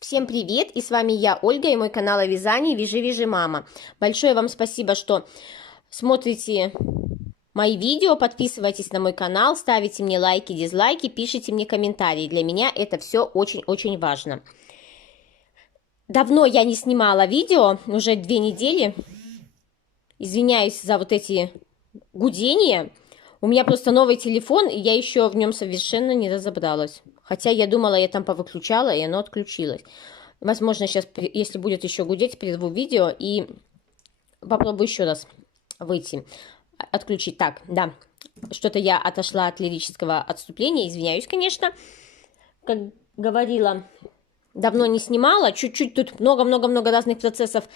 Всем привет, и с вами я, Ольга, и мой канал о вязании «Вяжи мама». Большое вам спасибо, что смотрите мои видео, подписывайтесь на мой канал, ставите мне лайки, дизлайки, пишите мне комментарии. Для меня это все очень-очень важно. Давно я не снимала видео, уже 2 недели. Извиняюсь за вот эти гудения. У меня просто новый телефон, и я еще в нем совершенно не разобралась. Хотя я думала, я там повыключала, и оно отключилось. Возможно, сейчас, если будет еще гудеть, прерву видео и попробую еще раз выйти, отключить. Так, да, что-то я отошла от лирического отступления, извиняюсь, конечно. Как говорила, давно не снимала, чуть-чуть тут много-много-много разных процессов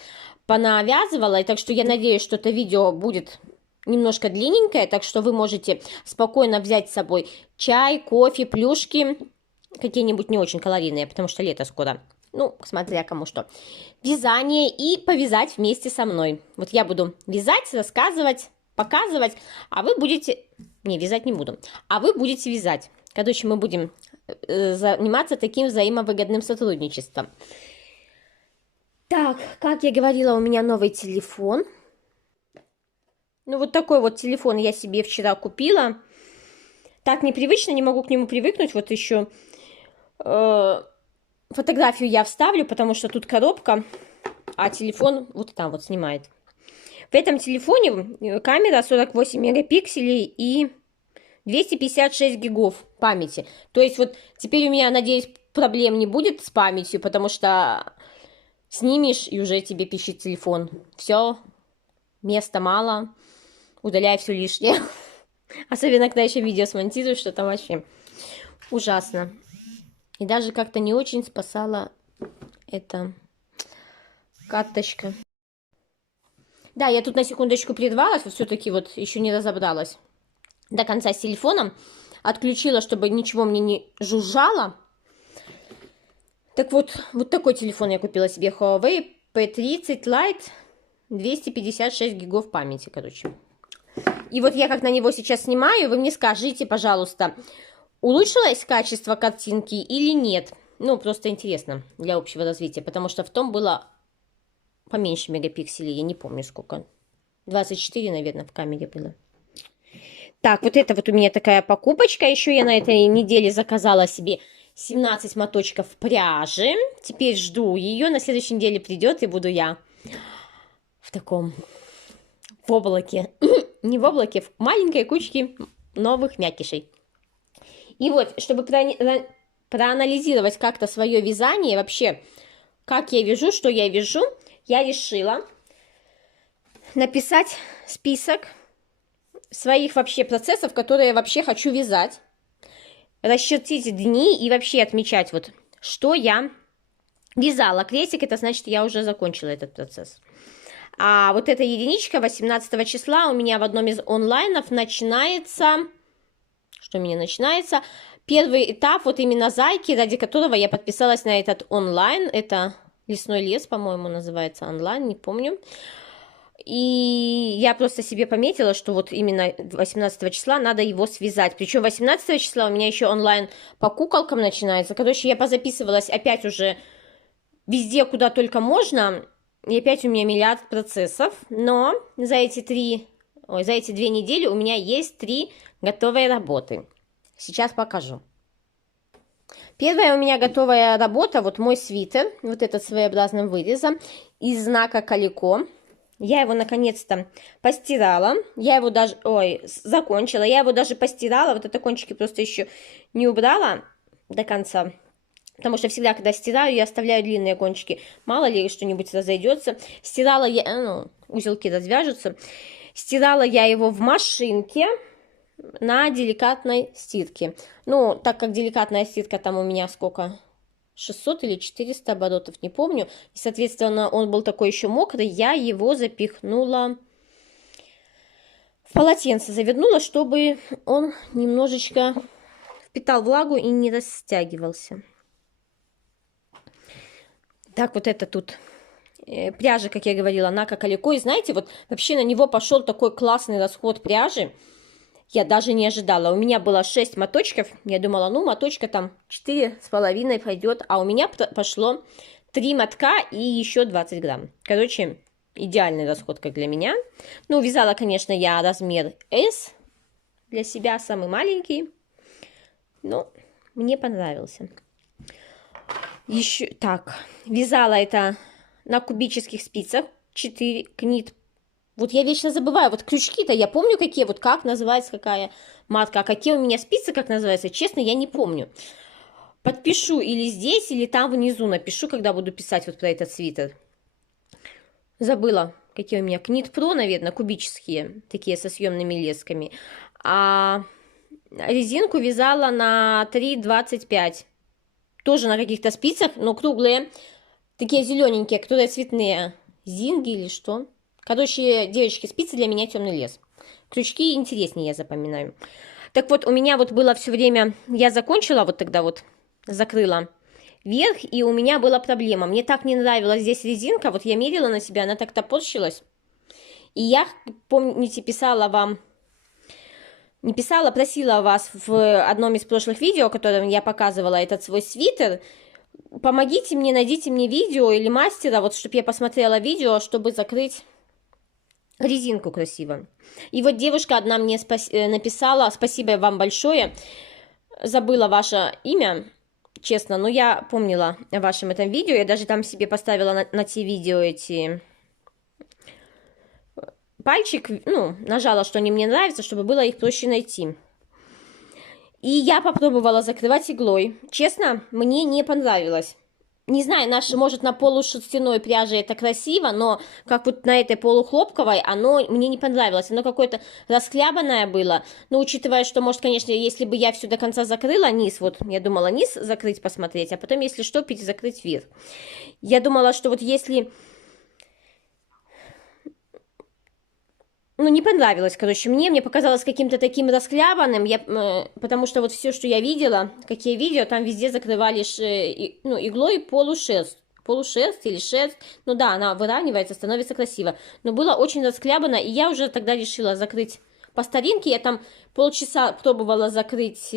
понавязывала, и так что я надеюсь, что это видео будет немножко длинненькое, так что вы можете спокойно взять с собой чай, кофе, плюшки, какие-нибудь не очень калорийные, потому что лето скоро. Ну, смотря кому что. Вязание и повязать вместе со мной. Вот я буду вязать, рассказывать, показывать, а вы будете... Не, вязать не буду. А вы будете вязать. Короче, мы будем заниматься таким взаимовыгодным сотрудничеством. Так, как я говорила, у меня новый телефон. Ну, вот такой вот телефон я себе вчера купила. Так непривычно, не могу к нему привыкнуть. Вот еще фотографию я вставлю, потому что тут коробка, а телефон вот там вот снимает. В этом телефоне камера 48 мегапикселей и 256 гигов памяти. То есть вот теперь у меня, надеюсь, проблем не будет с памятью, потому что снимешь, и уже тебе пищит телефон. Все, места мало, удаляй все лишнее. Особенно, когда еще видео смонтируешь, что там вообще ужасно. И даже как-то не очень спасала эта карточка. Да, я тут на секундочку прервалась, вот все-таки вот еще не разобралась до конца с телефоном. Отключила, чтобы ничего мне не жужжало. Так вот, вот такой телефон я купила себе. Huawei P30 Lite, 256 гигов памяти, короче. И вот я как на него сейчас снимаю, вы мне скажите, пожалуйста, улучшилось качество картинки или нет? Ну, просто интересно для общего развития, потому что в том было поменьше мегапикселей, я не помню сколько. 24, наверное, в камере было. Так, вот это вот у меня такая покупочка. Еще я на этой неделе заказала себе 17 моточков пряжи. Теперь жду ее. На следующей неделе придет, и буду я в таком, в облаке. Не в облаке, в маленькой кучке новых мякишей. И вот, чтобы проанализировать как-то свое вязание, вообще, как я вяжу, что я вяжу, я решила написать список своих вообще процессов, которые я вообще хочу вязать, расчертить дни и вообще отмечать вот, что я вязала. Крестик, это значит, я уже закончила этот процесс. А вот эта единичка 18 числа у меня в одном из онлайнов начинается... Что у меня начинается? Первый этап, вот именно зайки, ради которого я подписалась на этот онлайн. Это Лесной лес, по-моему, называется онлайн, не помню. И я просто себе пометила, что вот именно 18 числа надо его связать. Причем 18 числа у меня еще онлайн по куколкам начинается. Короче, я позаписывалась опять уже везде, куда только можно. И опять у меня миллиард процессов. Но за эти 2 недели у меня есть 3 готовые работы. Сейчас покажу. Первая у меня готовая работа, вот мой свитер, вот этот своеобразным вырезом из знака Калико. Я его наконец-то постирала, я его даже, закончила, я его даже постирала, вот это кончики просто еще не убрала до конца. Потому что всегда, когда стираю, я оставляю длинные кончики. Мало ли что-нибудь разойдется. Стирала я, узелки развяжутся. Стирала я его в машинке на деликатной стирке. Ну, так как деликатная стирка там у меня сколько? 600 или 400 оборотов, не помню. И, соответственно, он был такой еще мокрый. Я его запихнула в полотенце, завернула, чтобы он немножечко впитал влагу и не растягивался. Так, вот это тут пряжа, как я говорила, Нака Калико. И знаете, вот вообще на него пошел такой классный расход пряжи. Я даже не ожидала. У меня было 6 моточков. Я думала, ну, моточка там 4,5 пойдет. А у меня пошло 3 мотка и еще 20 грамм. Короче, идеальный расход, как для меня. Ну, вязала, конечно, я размер S. Для себя самый маленький. Но мне понравился. Еще так, вязала это на кубических спицах 4 книт. Вот я вечно забываю, вот крючки-то я помню какие, вот как называется какая матка, а какие у меня спицы, как называется, честно, я не помню. Подпишу или здесь, или там внизу напишу, когда буду писать вот про этот свитер. Забыла, какие у меня Knit Pro, наверное, кубические, такие со съемными лесками. А резинку вязала на 3,25. Тоже на каких-то спицах, но круглые, такие зелененькие, которые цветные. Зинги или что? Короче, девочки, спицы для меня темный лес. Крючки интереснее я запоминаю. Так вот, у меня вот было все время, я закончила, вот тогда вот закрыла верх, и у меня была проблема. Мне так не нравилась здесь резинка, вот я мерила на себя, она так топорщилась. И я, помните, писала вам... Не писала, просила вас в одном из прошлых видео, в котором я показывала этот свой свитер. Помогите мне, найдите мне видео или мастера, вот чтобы я посмотрела видео, чтобы закрыть резинку красиво. И вот девушка одна мне написала, спасибо вам большое, забыла ваше имя, честно, но я помнила о вашем этом видео, я даже там себе поставила на те видео эти... пальчик, ну, нажала, что они мне нравятся, чтобы было их проще найти. И я попробовала закрывать иглой. Честно, мне не понравилось. Не знаю, может, на полушерстяной пряже это красиво, но как вот на этой полухлопковой, оно мне не понравилось. Оно какое-то расхлябанное было. Но учитывая, что, может, конечно, если бы я все до конца закрыла низ, вот я думала низ закрыть, посмотреть, а потом, если что, перезакрыть верх. Я думала, что вот если... Ну, не понравилось, короче, мне показалось каким-то таким расхлябанным, потому что вот все, что я видела, какие видео, там везде закрывали иглой полушерсть или шерсть, ну да, она выравнивается, становится красиво, но было очень расхлябано, и я уже тогда решила закрыть по старинке, я там полчаса пробовала закрыть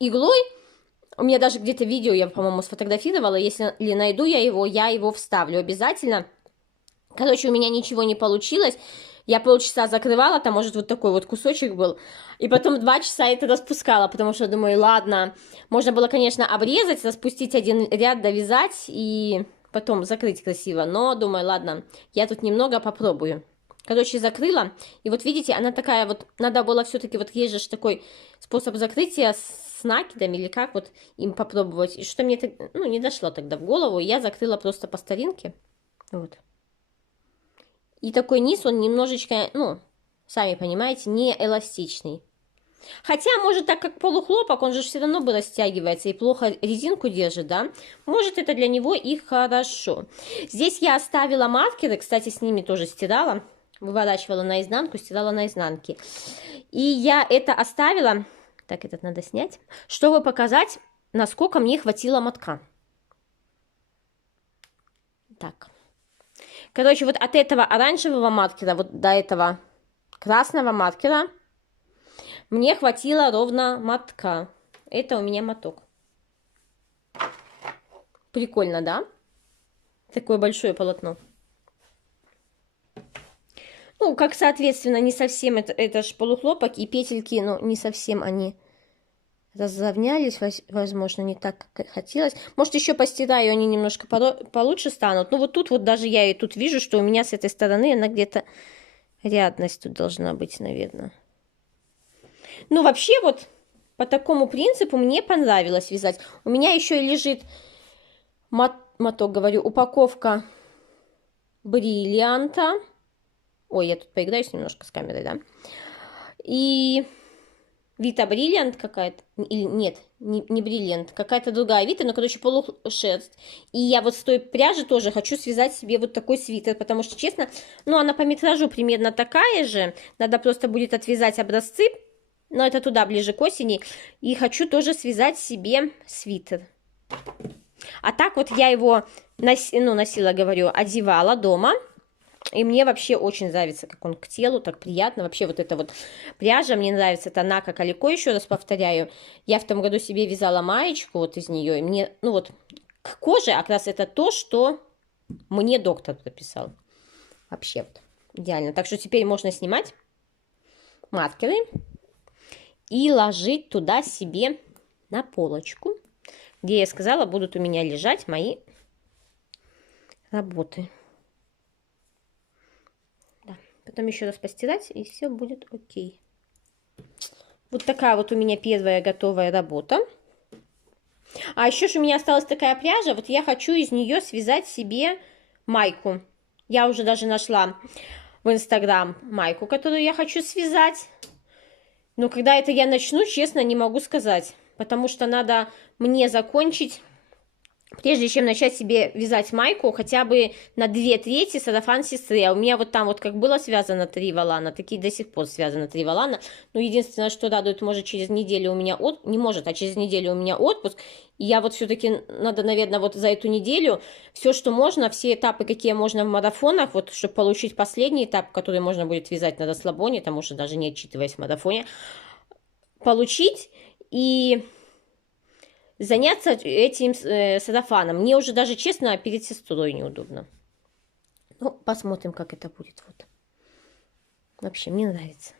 иглой, у меня даже где-то видео я, по-моему, сфотографировала, если найду я его вставлю обязательно, короче, у меня ничего не получилось. Я полчаса закрывала, там, может, вот такой вот кусочек был. И потом 2 часа это распускала, потому что, думаю, ладно. Можно было, конечно, обрезать, распустить один ряд, довязать и потом закрыть красиво. Но, думаю, ладно, я тут немного попробую. Короче, закрыла. И вот, видите, она такая вот... Надо было все-таки... Вот есть же такой способ закрытия с накидом или как вот им попробовать. И что мне, ну, не дошло тогда в голову. Я закрыла просто по старинке. Вот. И такой низ, он немножечко, ну, сами понимаете, не эластичный. Хотя, может, так как полухлопок, он же все равно бы растягивается и плохо резинку держит, да? Может, это для него и хорошо. Здесь я оставила маркеры, кстати, с ними тоже стирала. Выворачивала наизнанку, стирала на изнанке. И я это оставила, так, этот надо снять, чтобы показать, насколько мне хватило мотка. Так. Короче, вот от этого оранжевого маркера, вот до этого красного маркера мне хватило ровно мотка. Это у меня моток. Прикольно, да? Такое большое полотно. Ну, как соответственно, не совсем это ж полухлопок, и петельки, ну, не совсем они разровнялись, возможно, не так, как хотелось. Может, еще постираю, они немножко получше станут. Ну, вот тут вот даже я и тут вижу, что у меня с этой стороны она где-то рядность тут должна быть, наверное. Ну, вообще вот по такому принципу мне понравилось вязать. У меня еще и лежит моток, говорю, упаковка бриллианта. Ой, я тут поиграюсь немножко с камерой, да. И... Вита бриллиант какая-то, или нет, не бриллиант, какая-то другая Вита, но, короче, полушерсть. И я вот с той пряжи тоже хочу связать себе вот такой свитер, потому что, честно, ну, она по метражу примерно такая же, надо просто будет отвязать образцы, но это туда, ближе к осени, и хочу тоже связать себе свитер. А так вот я его носила, говорю, одевала дома, И мне вообще очень нравится, как он к телу, так приятно. Вообще вот эта вот пряжа мне нравится. Это Нака Калико, еще раз повторяю. Я в том году себе вязала маечку вот из нее. И мне, ну вот, к коже как раз это то, что мне доктор прописал. Вообще вот идеально. Так что теперь можно снимать маркеры и ложить туда себе на полочку, где я сказала, будут у меня лежать мои работы. Да. Потом еще раз постирать, и все будет окей. Вот такая вот у меня первая готовая работа. А еще же у меня осталась такая пряжа. Вот я хочу из нее связать себе майку. Я уже даже нашла в Инстаграм майку, которую я хочу связать. Но когда это я начну, честно, не могу сказать. Потому что надо мне закончить, прежде чем начать себе вязать майку, хотя бы на 2/3 сарафан сестры. А у меня вот там вот как было связано 3 волана, такие до сих пор связаны 3 волана. Но единственное, что радует, может, через неделю у меня не может, а через неделю у меня отпуск. И я вот все-таки надо, наверное, вот за эту неделю все, что можно, все этапы, какие можно в марафонах, вот, чтобы получить последний этап, который можно будет вязать на расслабоне, там уже даже не отчитываясь в марафоне, получить и заняться этим сарафаном. Мне уже даже, честно, перед сестрой неудобно. Ну, посмотрим, как это будет. Вот. Вообще, мне нравится.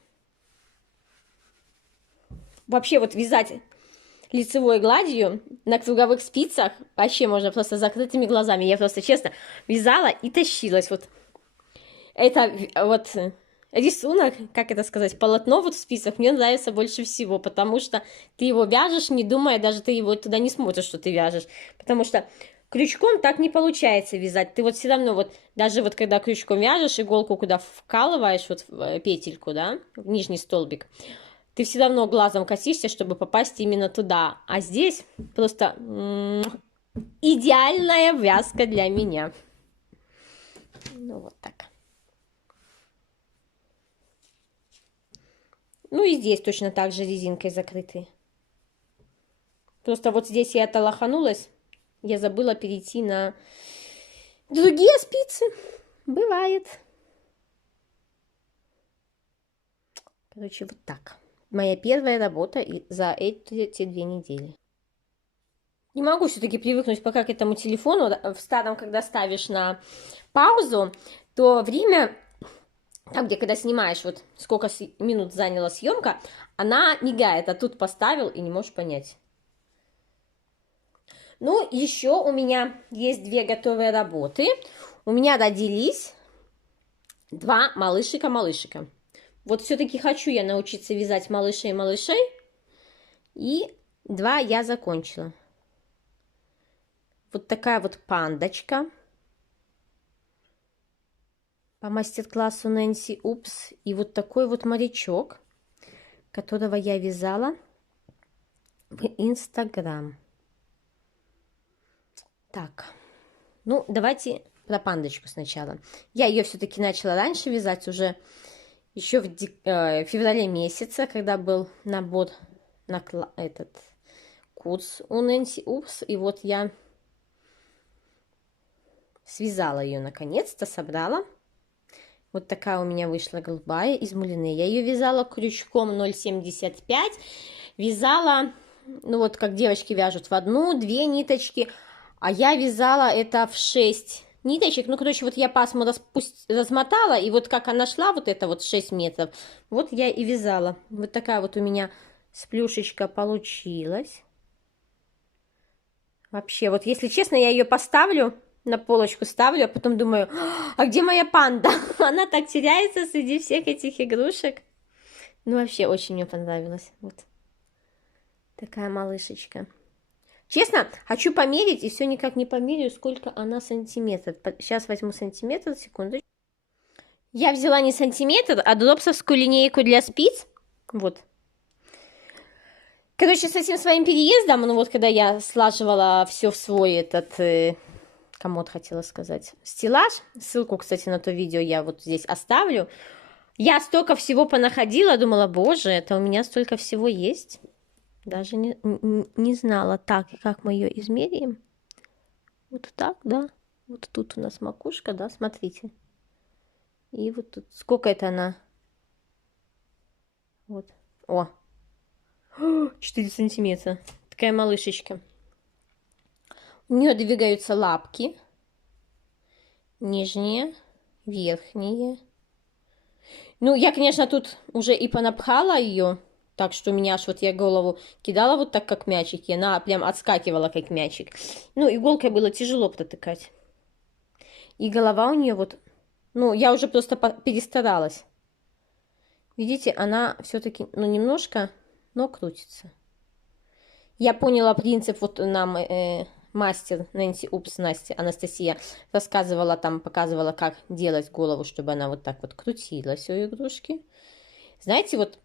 Вообще, вот вязать лицевой гладью на круговых спицах вообще можно просто с закрытыми глазами. Я просто, честно, вязала и тащилась. Вот это вот рисунок, как это сказать, полотно вот в спицах мне нравится больше всего, потому что ты его вяжешь, не думая, даже ты его туда не смотришь, что ты вяжешь, потому что крючком так не получается вязать, ты вот все равно вот, даже вот когда крючком вяжешь, иголку куда вкалываешь, вот в петельку, да, в нижний столбик, ты все равно глазом косишься, чтобы попасть именно туда, а здесь просто идеальная вязка для меня. Ну вот так. Ну и здесь точно так же резинкой закрыты. Просто вот здесь я лоханулась. Я забыла перейти на другие спицы. Бывает. Короче, вот так. Моя первая работа за эти 2 недели. Не могу все-таки привыкнуть пока к этому телефону. В старом, когда ставишь на паузу, то время... Там, где когда снимаешь, вот сколько минут заняла съемка, она мигает, а тут поставил и не можешь понять. Ну, еще у меня есть 2 готовые работы. У меня родились 2 малышика-малышика. Вот все-таки хочу я научиться вязать малышей-малышей. И 2 я закончила. Вот такая вот пандочка. По мастер-классу Нэнси Упс. И вот такой вот морячок, которого я вязала в Инстаграм. Так, ну давайте про пандочку сначала. Я ее все-таки начала раньше вязать, уже еще в феврале месяце, когда был набор на этот курс у Нэнси Упс. И вот я связала ее наконец-то, собрала. Вот такая у меня вышла голубая из мулины. Я ее вязала крючком 0,75. Вязала, ну вот как девочки вяжут, в 1-2 ниточки. А я вязала это в 6 ниточек. Ну, короче, вот я пасму размотала. И вот как она шла, вот это вот 6 метров. Вот я и вязала. Вот такая вот у меня сплюшечка получилась. Вообще, вот если честно, я ее поставлю... На полочку ставлю, а потом думаю, а где моя панда? Она так теряется среди всех этих игрушек. Ну, вообще, очень мне понравилось. Вот такая малышечка. Честно, хочу померить, и все никак не померяю, сколько она сантиметров. Сейчас возьму сантиметр, секундочку. Я взяла не сантиметр, а дропсовскую линейку для спиц. Вот. Короче, с этим своим переездом, ну вот, когда я слаживала все в свой этот... комод хотела сказать. Стеллаж. Ссылку, кстати, на то видео я вот здесь оставлю. Я столько всего понаходила, думала, боже, это у меня столько всего есть. Даже не знала. Так, как мы ее измеряем? Вот так, да. Вот тут у нас макушка, да, смотрите. И вот тут, сколько это она? Вот. О, 4 сантиметра. Такая малышечка. У нее двигаются лапки. Нижние, верхние. Ну, я, конечно, тут уже и понапхала ее. Так что у меня аж вот я голову кидала вот так, как мячик. И она прям отскакивала, как мячик. Ну, иголкой было тяжело протыкать. И голова у нее вот... Ну, я уже просто перестаралась. Видите, она все-таки, ну, немножко, но крутится. Я поняла принцип, вот нам мастер Нэнси Упс, Настя, Анастасия рассказывала там, показывала, как делать голову, чтобы она вот так вот крутилась у игрушки. Знаете, вот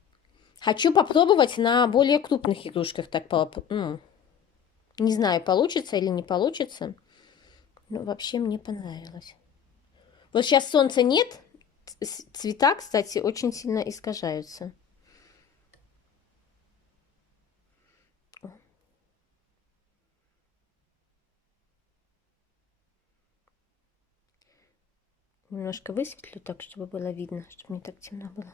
хочу попробовать на более крупных игрушках так, ну, не знаю, получится или не получится, но вообще мне понравилось. Вот сейчас солнца нет, цвета, кстати, очень сильно искажаются. Немножко высветлю так, чтобы было видно, чтобы не так темно было.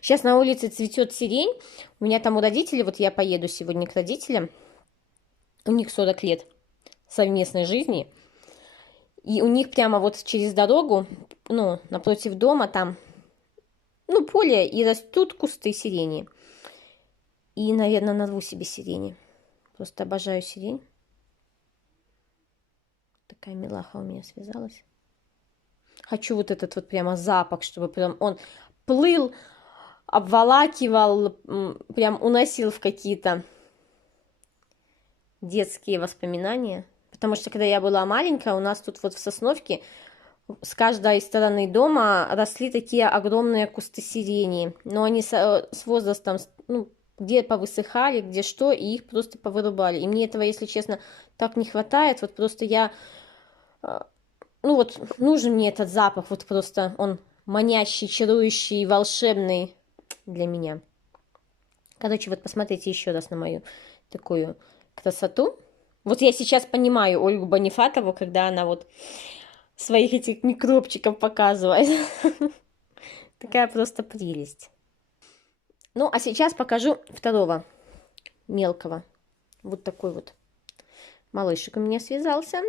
Сейчас на улице цветет сирень. У меня там у родителей, вот я поеду сегодня к родителям. У них 40 лет совместной жизни. И у них прямо вот через дорогу, ну, напротив дома там, ну, поле, и растут кусты сирени. И, наверное, нарву себе сирени. Просто обожаю сирень. Такая милаха у меня связалась. Хочу вот этот вот прямо запах, чтобы прям он плыл, обволакивал, прям уносил в какие-то детские воспоминания. Потому что, когда я была маленькая, у нас тут вот в Сосновке с каждой стороны дома росли такие огромные кусты сирени. Но они с возрастом, ну, где повысыхали, где что, и их просто повырубали. И мне этого, если честно, так не хватает. Вот просто я... Ну вот, нужен мне этот запах, вот просто он манящий, чарующий, волшебный для меня. Короче, вот посмотрите еще раз на мою такую красоту. Вот я сейчас понимаю Ольгу Бонифатову, когда она вот своих этих микробчиков показывает. Такая просто прелесть. Ну, а сейчас покажу второго мелкого. Вот такой вот малышек у меня связался.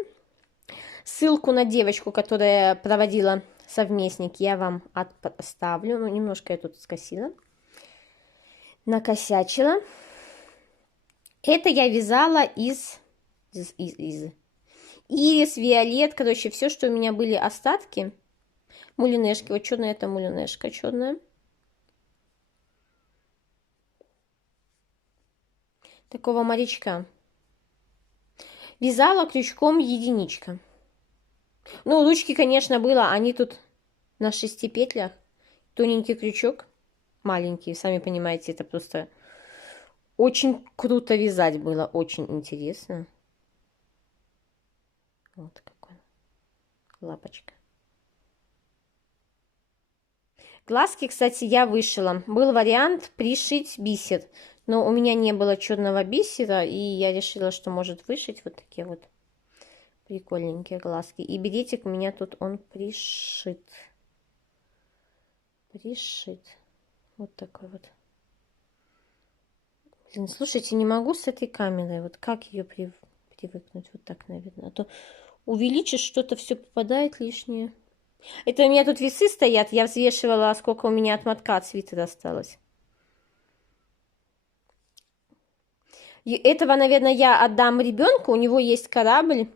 Ссылку на девочку, которая проводила совместник, я вам оставлю. Ну, немножко я тут скосила. Накосячила. Это я вязала из ирис, виолет, короче, все, что у меня были остатки. Мулинешки. Вот черная, это мулинешка черная. Такого морячка. Вязала крючком единичка. Ну, ручки, конечно, было. Они тут на 6 петлях. Тоненький крючок. Маленький, сами понимаете, это просто очень круто вязать было. Очень интересно. Вот какой лапочка. Глазки, кстати, я вышила. Был вариант пришить бисер. Но у меня не было черного бисера. И я решила, что может вышить вот такие вот прикольненькие глазки. И билетик у меня тут он пришит. Пришит. Вот такой вот. Блин, слушайте, не могу с этой камерой. Вот как ее привыкнуть? Вот так, наверное. А то увеличишь, что-то все попадает лишнее. Это у меня тут весы стоят. Я взвешивала, сколько у меня от мотка от свитера осталось. И этого, наверное, я отдам ребенку. У него есть корабль.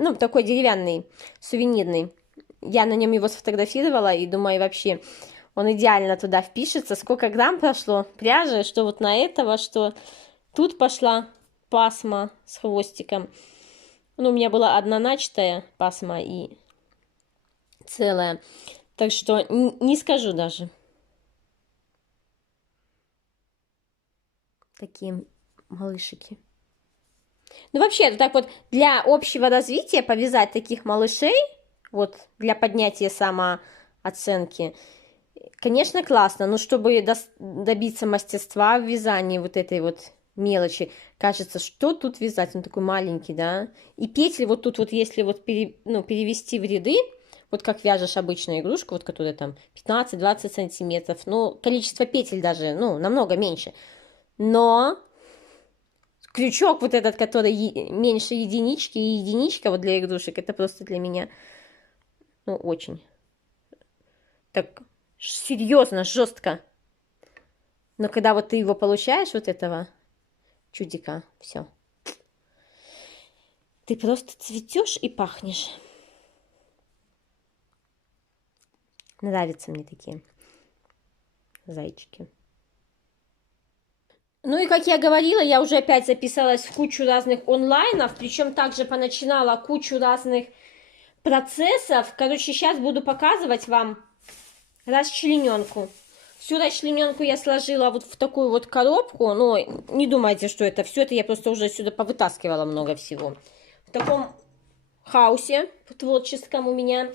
Ну, такой деревянный, сувенирный. Я на нем его сфотографировала и думаю, вообще, он идеально туда впишется. Сколько грамм прошло пряжи, что вот на этого, что тут пошла пасма с хвостиком. Ну, у меня была одна начатая пасма и целая. Так что не скажу даже. Такие малышики. Ну, вообще, это так вот для общего развития повязать таких малышей, вот для поднятия самооценки, конечно, классно, но чтобы добиться мастерства в вязании вот этой вот мелочи, кажется, что тут вязать, он такой маленький, да, и петли вот тут вот, если вот перевести в ряды, вот как вяжешь обычную игрушку, вот которая там 15-20 сантиметров, ну, количество петель даже, ну, намного меньше. Но крючок вот этот, который меньше единички, и единичка вот для игрушек, это просто для меня, ну, очень так серьезно, жестко. Но когда вот ты его получаешь, вот этого чудика, все. Ты просто цветешь и пахнешь. Нравятся мне такие зайчики. Ну и как я говорила, я уже опять записалась в кучу разных онлайнов, причем также поначинала кучу разных процессов. Короче, сейчас буду показывать вам расчлененку. Всю расчлененку я сложила вот в такую вот коробку. Но не думайте, что это все. Это я просто уже сюда повытаскивала много всего. В таком хаосе творческом у меня.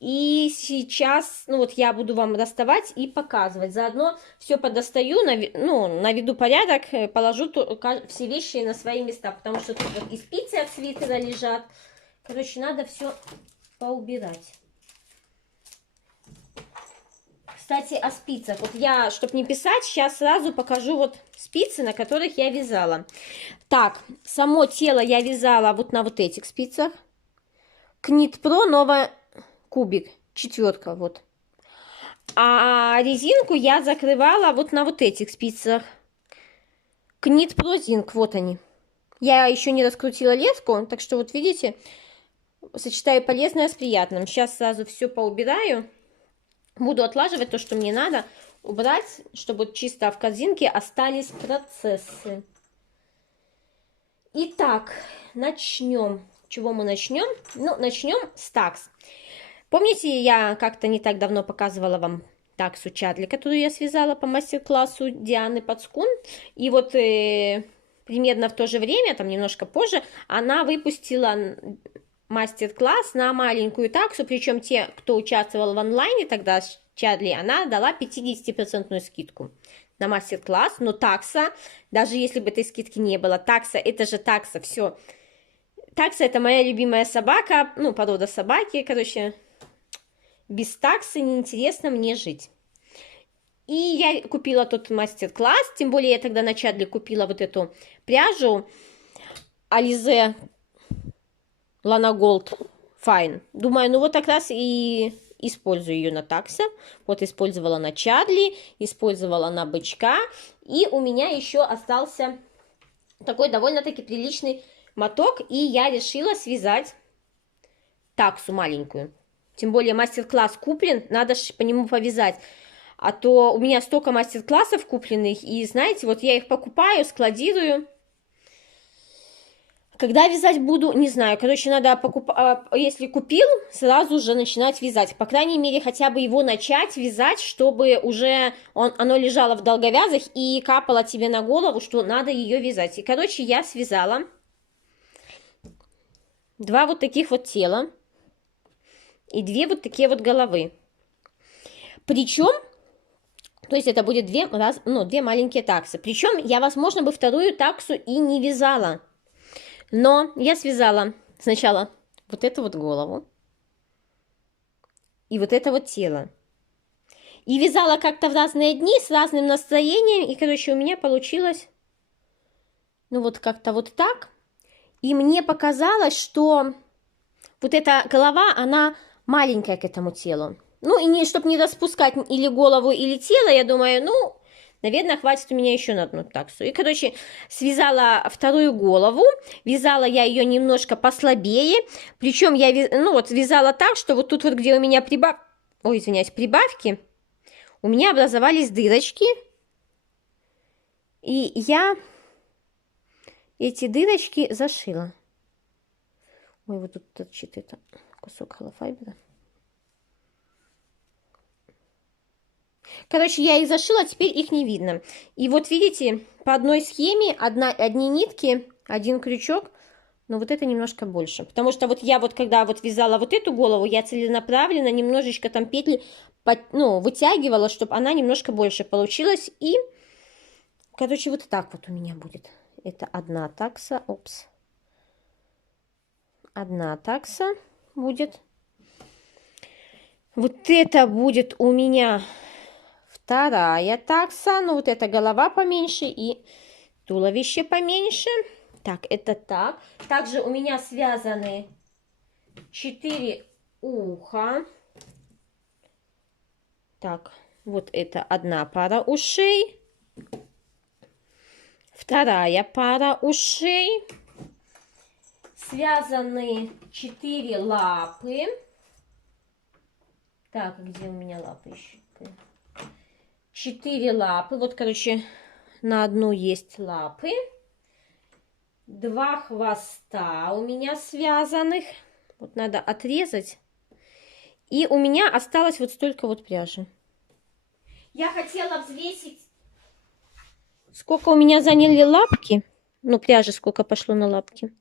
И сейчас, ну вот я буду вам доставать и показывать. Заодно все подостаю, наведу порядок, положу все вещи на свои места. Потому что тут вот и спицы от свитера лежат. Короче, надо все поубирать. Кстати, о спицах. Вот я, чтобы не писать, сейчас сразу покажу вот спицы, на которых я вязала. Так, само тело я вязала вот на вот этих спицах. Knit Pro Nova кубик, 4, вот. А резинку я закрывала вот на вот этих спицах. Knit Pro Zinc, вот они. Я еще не раскрутила леску, так что вот видите, сочетаю полезное с приятным. Сейчас сразу все поубираю. Буду отлаживать то, что мне надо, убрать, чтобы чисто в корзинке остались процессы. Итак, начнем. Чего мы начнем? Ну, начнем с такс. Помните, я как-то не так давно показывала вам таксу Чадли, которую я связала по мастер-классу Дианы Пацкун. И вот примерно в то же время, там немножко позже, она выпустила мастер-класс на маленькую таксу, причем те, кто участвовал в онлайне тогда с Чадли, она дала 50% скидку на мастер-класс, но такса, даже если бы этой скидки не было, такса, это же такса, все. Такса это моя любимая собака, ну, порода собаки, короче, без таксы неинтересно мне жить. И я купила тот мастер-класс, тем более я тогда на Чадли купила вот эту пряжу Alize Lana Gold Fine. Думаю, ну вот как раз и использую ее на такса. Вот использовала на Чадли, использовала на бычка. И у меня еще остался такой довольно-таки приличный моток. И я решила связать таксу маленькую. Тем более мастер-класс куплен, надо же по нему повязать. А то у меня столько мастер-классов купленных. И знаете, вот я их покупаю, складирую. Когда вязать буду, не знаю. Короче, надо если купил, сразу же начинать вязать. По крайней мере, хотя бы его начать вязать, чтобы уже оно лежало в долговязах и капало тебе на голову, что надо ее вязать. И, короче, я связала 2 вот таких вот тела и 2 вот такие вот головы. Причем, то есть это будет 2 маленькие таксы. Причем я, возможно, бы вторую таксу и не вязала. Но я связала сначала вот эту вот голову и вот это вот тело. И вязала как-то в разные дни с разным настроением. И, короче, у меня получилось, ну, вот как-то вот так. И мне показалось, что вот эта голова, она маленькая к этому телу. Ну, и чтобы не распускать или голову, или тело, я думаю, ну, наверное, хватит у меня еще на одну таксу. И, короче, связала вторую голову. Вязала я ее немножко послабее. Причем я, вязала так, что вот тут вот, где у меня прибавки, у меня образовались дырочки. И я эти дырочки зашила. Ой, вот тут торчит это кусок холофайбера. Короче, я их зашила, теперь их не видно. И вот видите, по одной схеме одни нитки, один крючок, но вот это немножко больше. Потому что вот я вот когда вот вязала вот эту голову, я целенаправленно немножечко там петли вытягивала, чтобы она немножко больше получилась. И, короче, вот так вот у меня будет. Это одна такса, одна такса будет. Вот это будет у меня вторая такса. Ну, вот эта голова поменьше и туловище поменьше. Так, это так. Также у меня связаны 4 уха. Так, вот это одна пара ушей. Вторая пара ушей. Связаны 4 лапы. Так, где у меня лапы еще? 4 лапы. Вот, короче, на одну есть лапы. 2 хвоста у меня связанных. Вот надо отрезать. И у меня осталось вот столько вот пряжи. Я хотела взвесить, сколько у меня заняли лапки. Ну, пряжи сколько пошло на лапки.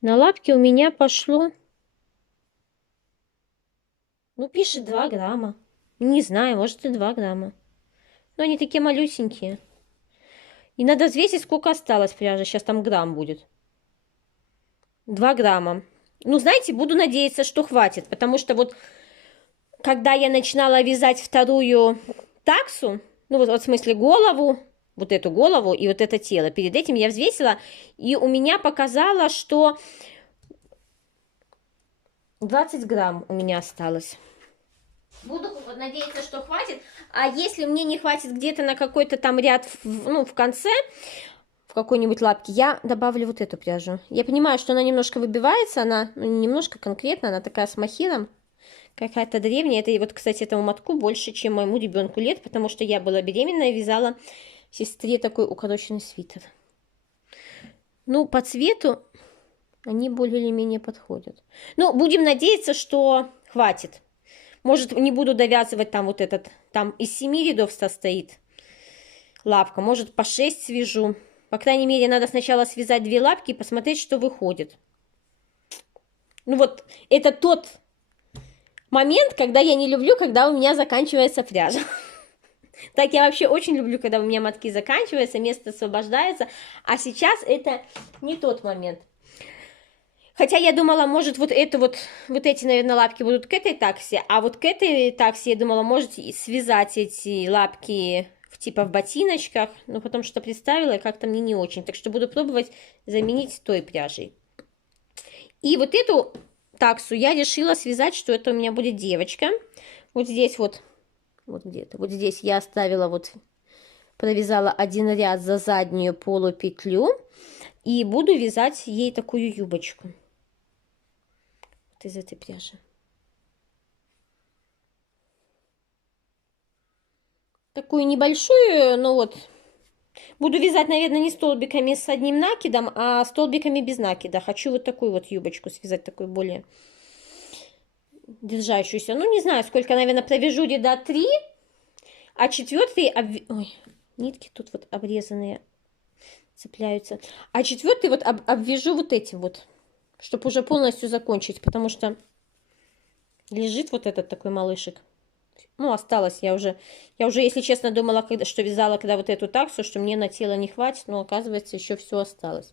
На лапки у меня пошло, ну, пишет 2 грамма. Не знаю, может и 2 грамма. Но они такие малюсенькие. И надо взвесить, сколько осталось пряжи. Сейчас там грамм будет. 2 грамма. Ну, знаете, буду надеяться, что хватит. Потому что вот, когда я начинала вязать вторую таксу, ну, вот в смысле голову, вот эту голову и вот это тело, перед этим я взвесила, и у меня показало, что 20 грамм у меня осталось. Буду надеяться, что хватит. А если мне не хватит где-то на какой-то там ряд, ну, в конце, в какой-нибудь лапке, я добавлю вот эту пряжу. Я понимаю, что она немножко выбивается, она, ну, немножко конкретно, она такая с махиром, какая-то древняя. Это, и вот, кстати, этому мотку больше, чем моему ребенку лет, потому что я была беременная и вязала сестре такой укороченный свитер. Ну, по цвету они более или менее подходят. Ну, будем надеяться, что хватит. Может, не буду довязывать там вот этот, там из 7 рядов состоит лапка. Может, по 6 свяжу. По крайней мере, надо сначала связать 2 лапки и посмотреть, что выходит. Ну вот, это тот момент, когда я не люблю, когда у меня заканчивается пряжа. Так я вообще очень люблю, когда у меня мотки заканчиваются, место освобождается. А сейчас это не тот момент. Хотя я думала, может, вот эти, наверное, лапки будут к этой таксе, а вот к этой таксе, я думала, можете связать эти лапки типа в ботиночках, но потому что представила, и как-то мне не очень. Так что буду пробовать заменить той пряжей. И вот эту таксу я решила связать, что это у меня будет девочка. Вот здесь вот где-то, вот здесь я оставила вот, провязала один ряд за заднюю полупетлю. И буду вязать ей такую юбочку. Из этой пряжи. Такую небольшую, но вот буду вязать, наверное, не столбиками с одним накидом, а столбиками без накида. Хочу вот такую вот юбочку связать, такую более держащуюся. Ну, не знаю, сколько, наверное, провяжу ряда 3, а 4-й... Ой, нитки тут вот обрезанные цепляются. А 4-й вот обвяжу вот этим вот, чтобы уже полностью закончить, потому что лежит вот этот такой малышек. Ну, осталось, я уже, если честно, думала, что вязала, когда вот эту таксу, что мне на тело не хватит, но оказывается, еще все осталось.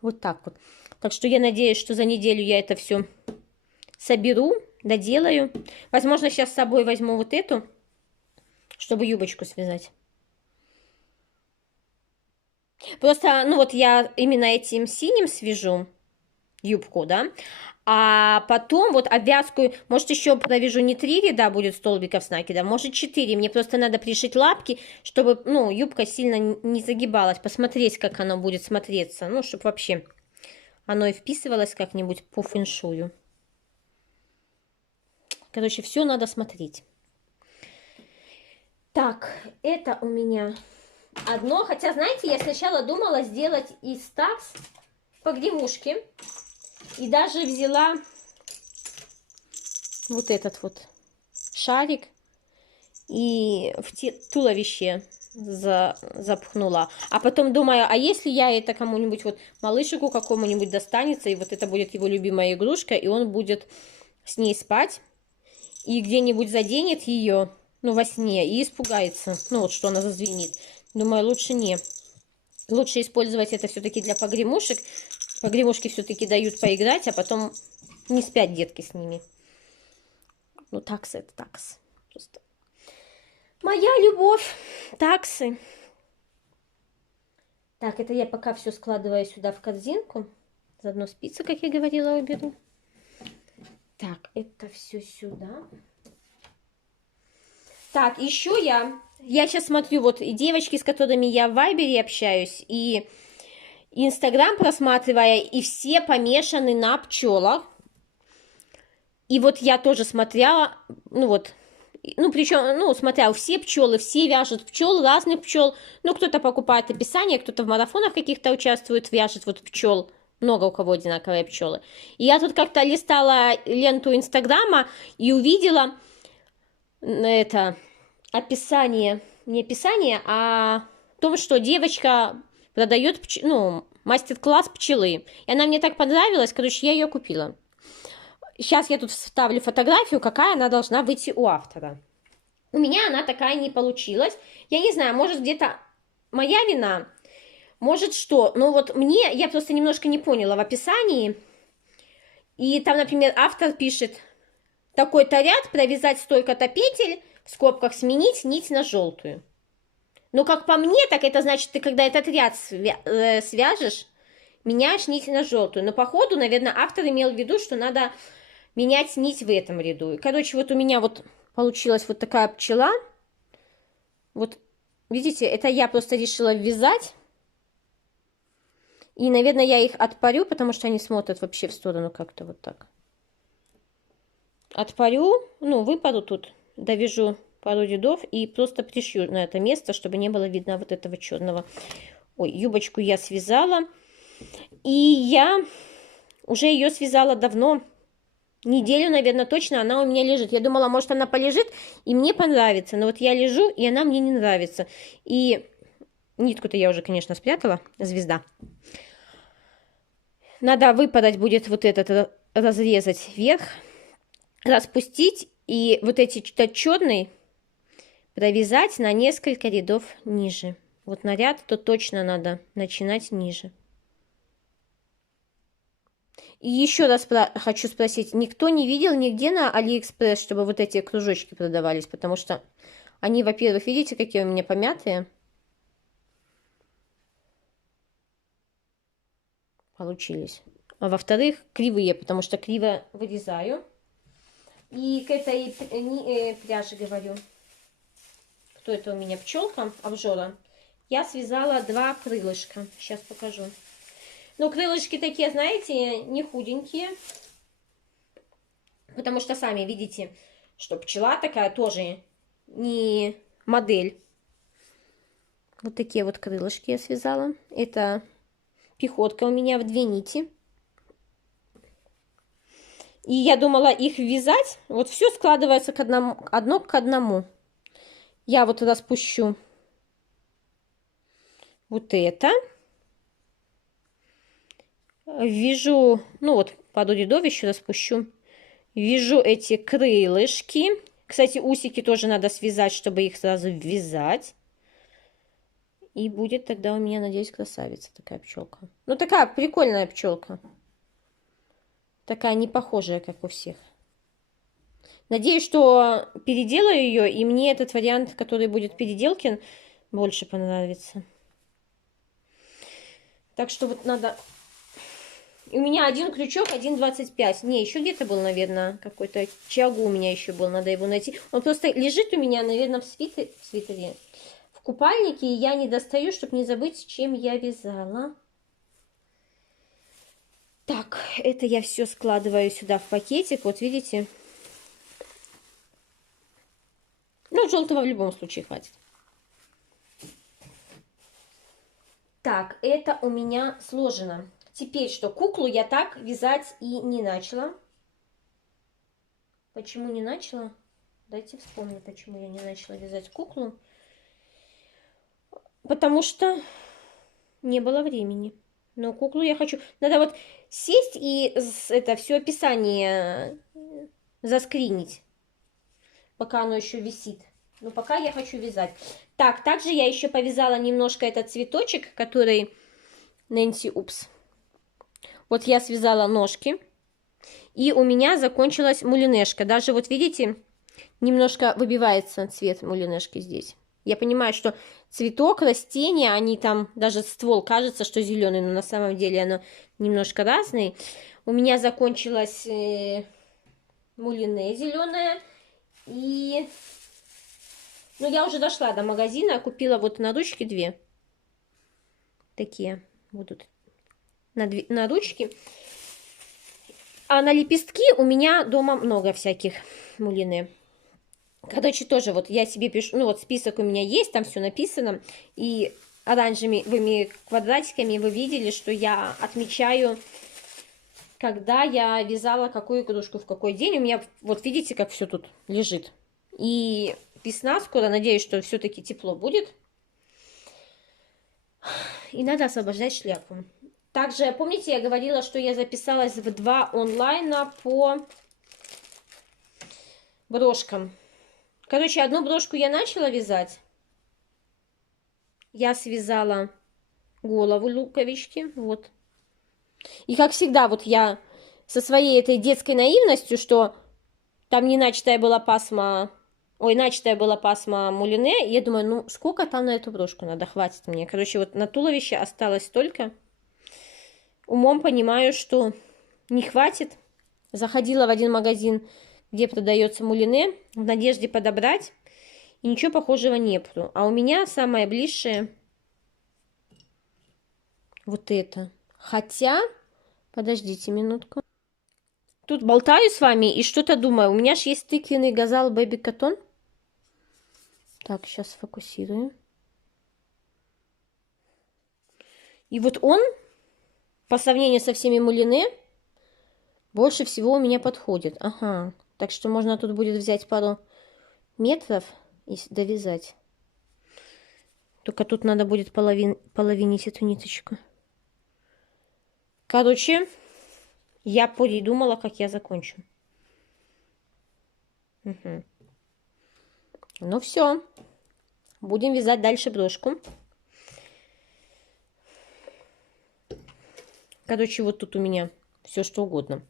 Вот так вот. Так что я надеюсь, что за неделю я это все соберу, доделаю. Возможно, сейчас с собой возьму вот эту, чтобы юбочку связать. Просто, ну вот я именно этим синим свяжу юбку, да, а потом вот обвязку, может, еще провяжу не 3 ряда будет столбиков с накидом, может 4. Мне просто надо пришить лапки, чтобы, ну, юбка сильно не загибалась, посмотреть, как оно будет смотреться, ну, чтобы вообще оно и вписывалось как-нибудь по фэншую. Короче, все надо смотреть. Так, это у меня одно, хотя, знаете, я сначала думала сделать из такс погремушки. И даже взяла вот этот вот шарик и в туловище запхнула. А потом думаю, а если я это кому-нибудь, вот малышику какому-нибудь достанется, и вот это будет его любимая игрушка, и он будет с ней спать, и где-нибудь заденет ее, ну, во сне, и испугается, ну, вот что она зазвенит. Думаю, лучше не. Лучше использовать это все-таки для погремушек. Погремушки все-таки дают поиграть, а потом Не спят детки с ними. Ну, таксы это таксы. Просто моя любовь. Таксы. Так, это я пока все складываю сюда в корзинку. Заодно спицы, как я говорила, уберу. Так, это все сюда. Так, еще я сейчас смотрю, вот и девочки, с которыми я в Вайбере общаюсь, и Инстаграм просматривая, и все помешаны на пчелах. И вот я тоже смотрела, причем, смотрел, все пчелы, все вяжут пчел, разных пчел. Ну, кто-то покупает описание, кто-то в марафонах каких-то участвует, вяжет вот пчел. Много у кого одинаковые пчелы. И я тут как-то листала ленту Инстаграма и увидела это описание, не описание, а о том, что девочка продает, мастер-класс пчелы. И она мне так понравилась, короче, я ее купила. Сейчас я тут вставлю фотографию, какая она должна выйти у автора. У меня она такая не получилась. Я не знаю, может где-то моя вина, может что. Но вот мне, я просто немножко не поняла в описании. И там, например, автор пишет, такой-то ряд, провязать столько-то петель, в скобках сменить нить на желтую. Но как по мне, так это значит, ты когда этот ряд свяжешь, меняешь нить на желтую. Но походу, наверное, автор имел в виду, что надо менять нить в этом ряду. И, короче, вот у меня вот получилась вот такая пчела. Вот, видите, это я просто решила ввязать. И, наверное, я их отпарю, потому что они смотрят вообще в сторону как-то вот так. Отпарю, выпару тут, довяжу пару рядов и просто пришью на это место, чтобы не было видно вот этого черного. Ой, юбочку я связала. И я уже ее связала давно. Неделю, наверное, точно она у меня лежит. Я думала, может, она полежит и мне понравится. Но вот я лежу, и она мне не нравится. И нитку-то я уже, конечно, спрятала. Звезда. Надо выпадать будет вот этот, разрезать вверх, распустить. И вот этот черный провязать на несколько рядов ниже. Вот на ряд, то точно надо начинать ниже. И еще раз хочу спросить, никто не видел нигде на Алиэкспресс, чтобы вот эти кружочки продавались? Потому что они, во-первых, видите, какие у меня помятые? Получились. А во-вторых, кривые, потому что криво вырезаю. И к этой пряже говорю, кто это у меня, пчелка, обжора, я связала 2 крылышка. Сейчас покажу. Ну, крылышки такие, знаете, не худенькие. Потому что сами видите, что пчела такая тоже не модель. Вот такие вот крылышки я связала. Это пехотка у меня в 2 нити. И я думала их вязать. Вот все складывается к одно к одному. Я вот распущу вот это. Вяжу, пару рядов еще распущу. Вяжу эти крылышки. Кстати, усики тоже надо связать, чтобы их сразу ввязать. И будет тогда у меня, надеюсь, красавица такая пчелка. Ну, такая прикольная пчелка. Такая не похожая, как у всех. Надеюсь, что переделаю ее, и мне этот вариант, который будет переделкин, больше понравится. Так что вот надо... У меня один крючок, 1,25. Не, еще где-то был, наверное, какой-то чагу у меня еще был. Надо его найти. Он просто лежит у меня, наверное, в свитере, в купальнике. И я не достаю, чтобы не забыть, чем я вязала. Так, это я все складываю сюда в пакетик. Вот видите. Ну, желтого в любом случае хватит. Так, это у меня сложено. Теперь что? Куклу я так вязать и не начала. Почему не начала? Дайте вспомню, почему я не начала вязать куклу. Потому что не было времени. Но куклу я хочу... Надо вот сесть и это все описание заскринить, пока оно еще висит. Но пока я хочу вязать. Так, также я еще повязала немножко этот цветочек, который Нэнси Упс. Вот я связала ножки. И у меня закончилась мулинешка. Даже вот видите, немножко выбивается цвет мулинешки здесь. Я понимаю, что цветок, растения, они там, даже ствол кажется, что зеленый, но на самом деле оно немножко разный. У меня закончилась мулине зеленая. И ну, я уже дошла до магазина, купила вот на ручки 2. Такие будут на ручки. А на лепестки у меня дома много всяких мулине. Короче, тоже вот я себе пишу, ну вот список у меня есть, там все написано. И оранжевыми квадратиками вы видели, что я отмечаю, когда я вязала какую игрушку в какой день. У меня, вот видите, как все тут лежит. И весна скоро, надеюсь, что все-таки тепло будет. И надо освобождать шляпу. Также, помните, я говорила, что я записалась в 2 онлайна по брошкам. Короче, одну брошку я начала вязать. Я связала голову луковички, вот. И как всегда, вот я со своей этой детской наивностью, что там не начатая была пасма, начатая была пасма мулине, и я думаю, ну, сколько там на эту брошку надо, хватит мне. Короче, вот на туловище осталось столько. Умом понимаю, что не хватит. Заходила в один магазин, где продается мулине, в надежде подобрать, и ничего похожего нету. А у меня самое ближнее вот это. Хотя, подождите минутку. Тут болтаю с вами и что-то думаю. У меня же есть тыквенный газал Baby Cotton. Так, сейчас сфокусирую. И вот он, по сравнению со всеми мулине, больше всего у меня подходит. Ага. Так что можно тут будет взять пару метров и довязать. Только тут надо будет половинить эту ниточку. Короче, я придумала, как я закончу. Угу. Ну все. Будем вязать дальше брошку. Короче, вот тут у меня все что угодно.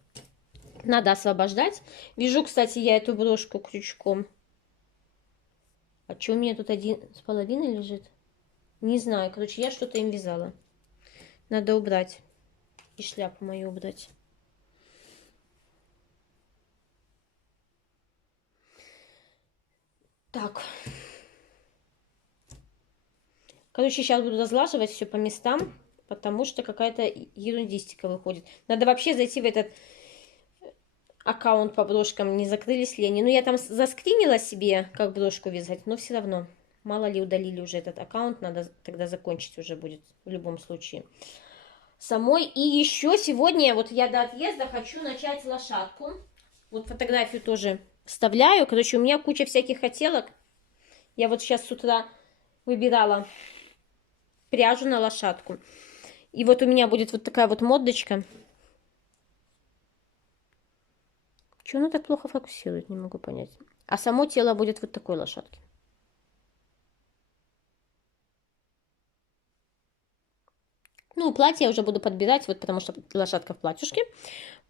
Надо освобождать. Вяжу, кстати, я эту брошку крючком. А что у меня тут 1,5 лежит? Не знаю. Короче, я что-то им вязала. Надо убрать. И шляпу мою убрать. Так. Короче, сейчас буду разлаживать все по местам, потому что какая-то ерундистика выходит. Надо вообще зайти в этот аккаунт по брошкам, не закрылись ли они. Ну, я там заскринила себе, как брошку вязать, но все равно. Мало ли удалили уже этот аккаунт, надо тогда закончить уже будет в любом случае. Самой. И еще сегодня, вот я до отъезда хочу начать лошадку. Вот фотографию тоже вставляю. Короче, у меня куча всяких хотелок. Я вот сейчас с утра выбирала пряжу на лошадку. И вот у меня будет вот такая вот модочка. Чего она так плохо фокусирует, не могу понять. А само тело будет вот такой лошадки. Ну, платье я уже буду подбирать, вот потому что лошадка в платьюшке.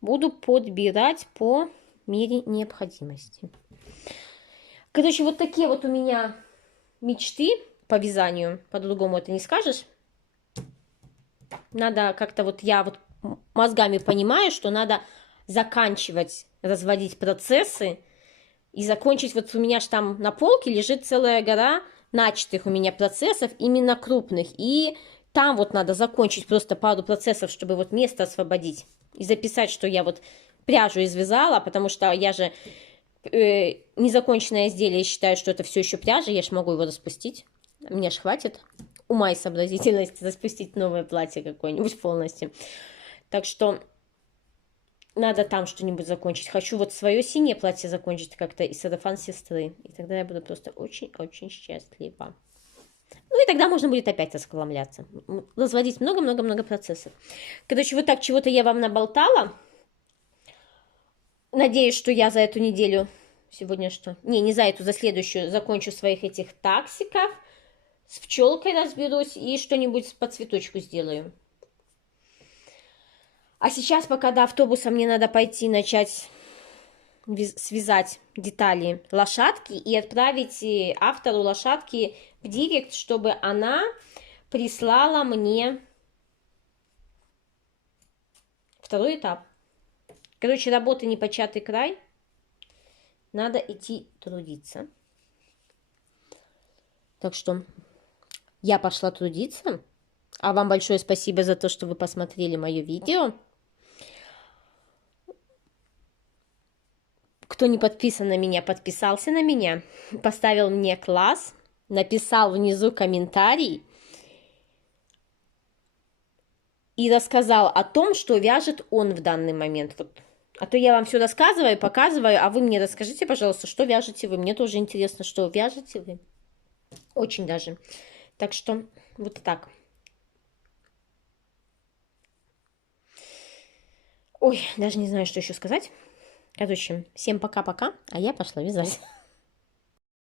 Буду подбирать по мере необходимости. Короче, вот такие вот у меня мечты по вязанию. По-другому это не скажешь. Надо как-то вот я вот мозгами понимаю, что надо заканчивать, разводить процессы и закончить. Вот у меня ж там на полке лежит целая гора начатых у меня процессов, именно крупных. И там вот надо закончить просто пару процессов, чтобы вот место освободить. И записать, что я вот пряжу извязала, потому что я же незаконченное изделие, я считаю, что это все еще пряжа, я ж могу его распустить. Мне ж хватит ума и сообразительности распустить новое платье какое-нибудь полностью. Так что надо там что-нибудь закончить. Хочу вот свое синее платье закончить как-то и сарафан сестры. И тогда я буду просто очень-очень счастлива. Ну и тогда можно будет опять раскламляться. Разводить много-много-много процессов. Короче, вот так чего-то я вам наболтала. Надеюсь, что я за эту неделю... Сегодня что? Не за эту, за следующую закончу своих этих таксиков. С пчелкой разберусь и что-нибудь по цветочку сделаю. А сейчас, пока до автобуса, мне надо пойти начать связать детали лошадки и отправить автору лошадки в директ, чтобы она прислала мне второй этап. Короче, работа непочатый край. Надо идти трудиться. Так что я пошла трудиться. А вам большое спасибо за то, что вы посмотрели мое видео. Кто не подписан на меня, подписался на меня, поставил мне класс, написал внизу комментарий и рассказал о том, что вяжет он в данный момент. Вот. А то я вам все рассказываю, показываю, а вы мне расскажите, пожалуйста, что вяжете вы. Мне тоже интересно, что вяжете вы. Очень даже. Так что вот так. Ой, даже не знаю, что еще сказать. Короче, всем пока-пока, а я пошла вязать.